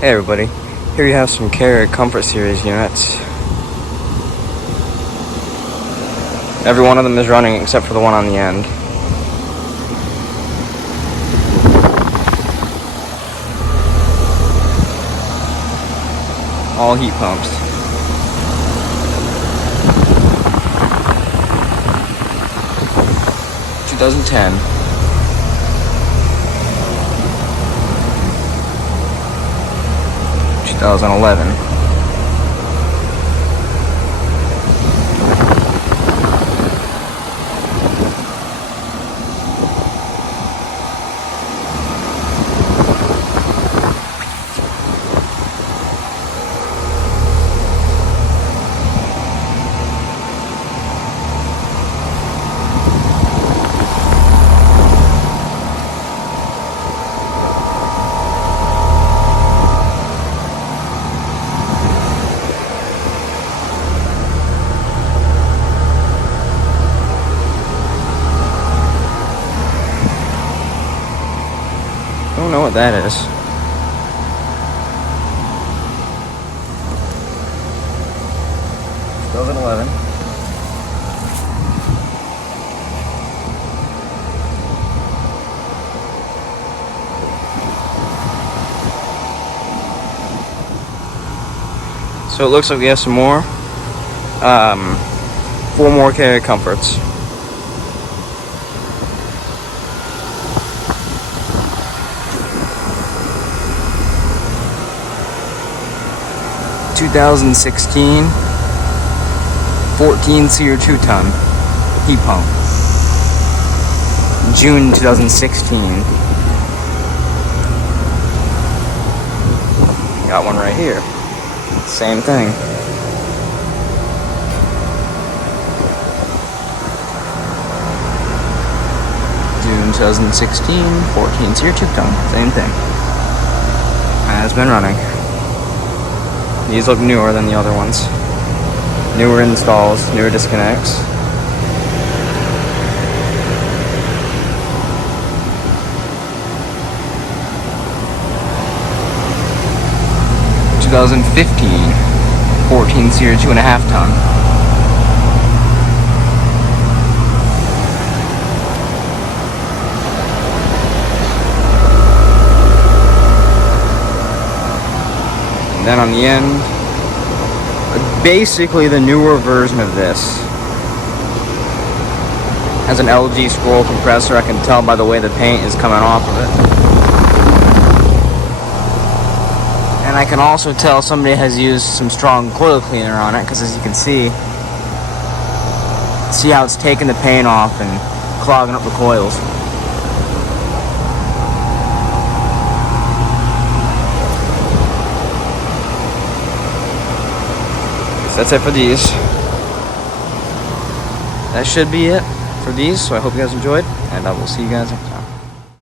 Hey everybody, here you have some Carrier Comfort Series units. Every one of them is running except for the one on the end. All heat pumps. (2010) 2011. I don't know what that is. (2011). So it looks like we have some more. 4 more Carrier Comforts. (2016) 14-seer 2-ton heat pump. June 2016. Got one right here. Same thing. June 2016, 14-seer 2-ton. Same thing. Has been running. These look newer than the other ones. Newer installs, newer disconnects. (2015) 14-seer 2.5-ton. And then on the end, basically the newer version of this. Has an LG scroll compressor. I can tell by the way the paint is coming off of it. And I can also tell somebody has used some strong coil cleaner on it, because as you can see how it's taking the paint off and clogging up the coils. That's it for these. That should be it for these, so I hope you guys enjoyed, and I will see you guys next time.